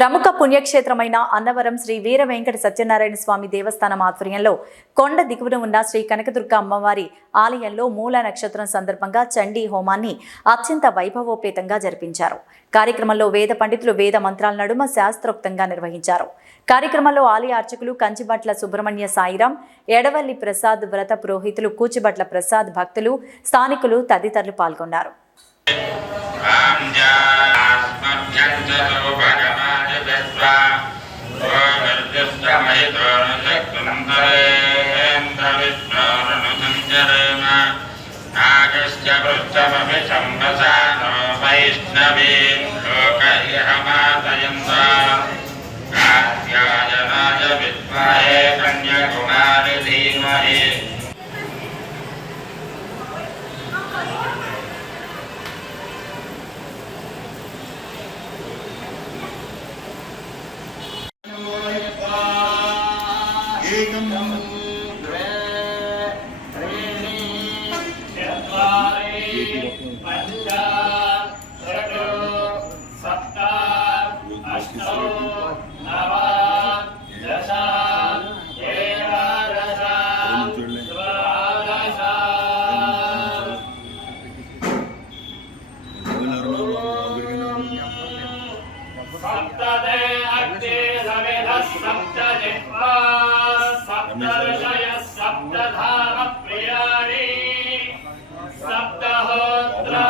ప్రముఖ పుణ్యక్షేత్రమైన అన్నవరం శ్రీ వీర వెంకట సత్యనారాయణ స్వామి దేవస్థానం ఆధ్వర్యంలో కొండ దిగువన ఉన్న శ్రీ కనకదుర్గ అమ్మవారి ఆలయంలో మూల నక్షత్రం సందర్భంగా చండీ హోమాన్ని అత్యంత వైభవోపేతంగా జరిపించారు. కార్యక్రమంలో వేద పండితులు వేద మంత్రాల నడుమ శాస్త్రోక్తంగా నిర్వహించారు. కార్యక్రమంలో ఆలయ అర్చకులు కంచిబట్ల సుబ్రహ్మణ్య సాయిరాం, ఎడవల్లి ప్రసాద్, వ్రత పురోహితులు కూచిబట్ల ప్రసాద్, భక్తులు, స్థానికులు తదితరులు పాల్గొన్నారు. सप्तहोत्र